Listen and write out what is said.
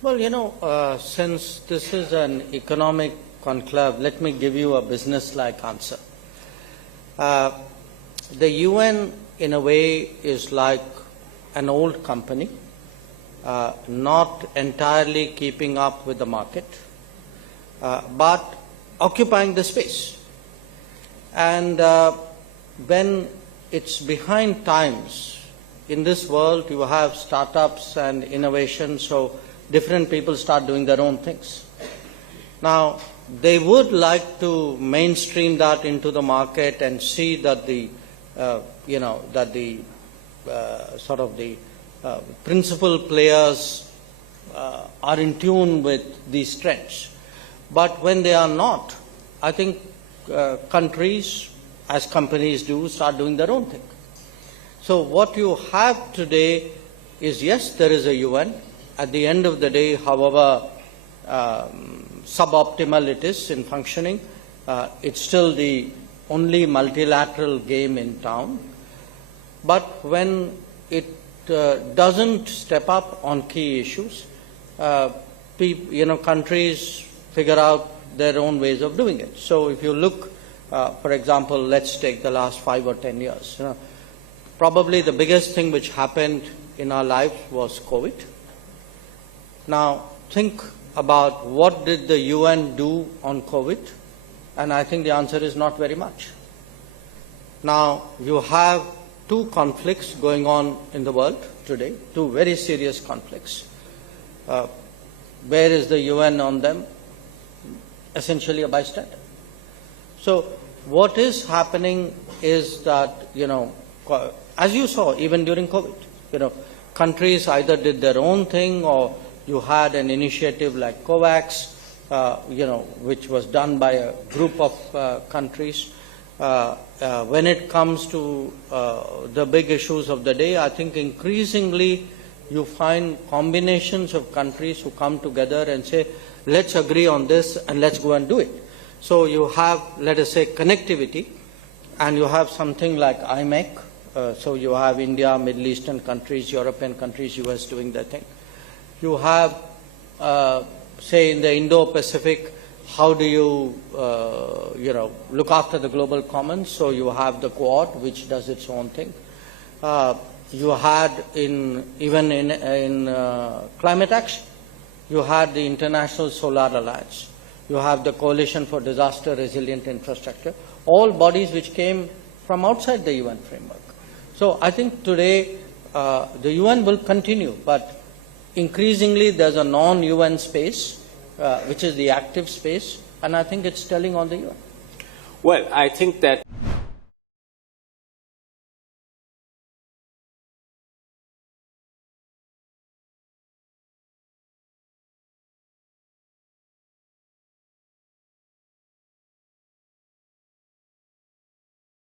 Well, since this is an economic conclave, let me give you a business-like answer. The UN, in a way, is like an old company, not entirely keeping up with the market, but occupying the space. And when it's behind times, in this world you have startups and innovation, so different people start doing their own things. Now, they would like to mainstream that into the market and see that the, principal players are in tune with these trends. But when they are not, I think countries, as companies do, start doing their own thing. So what you have today is, yes, there is a UN. At the end of the day, however suboptimal it is in functioning, it's still the only multilateral game in town. But when it doesn't step up on key issues, countries figure out their own ways of doing it. So if you look, for example, let's take the last 5 or 10 years. Probably the biggest thing which happened in our lives was COVID. Now, think about what did the UN do on COVID, and I think the answer is not very much. Now, you have 2 conflicts going on in the world today, 2 very serious conflicts. Where is the UN on them? Essentially a bystander. So what is happening is that, as you saw even during COVID, countries either did their own thing, or you had an initiative like COVAX, which was done by a group of countries. When it comes to the big issues of the day, I think increasingly you find combinations of countries who come together and say, let's agree on this and let's go and do it. So you have, let us say, connectivity, and you have something like IMEC. So you have India, Middle Eastern countries, European countries, US doing their thing. You have, say, in the Indo-Pacific, how do you, look after the global commons? So you have the Quad, which does its own thing. You had even in climate action, you had the International Solar Alliance. You have the Coalition for Disaster Resilient Infrastructure, all bodies which came from outside the UN framework. So I think today the UN will continue, but increasingly there's a non-UN space, which is the active space, and I think it's telling on the UN. Well, I think that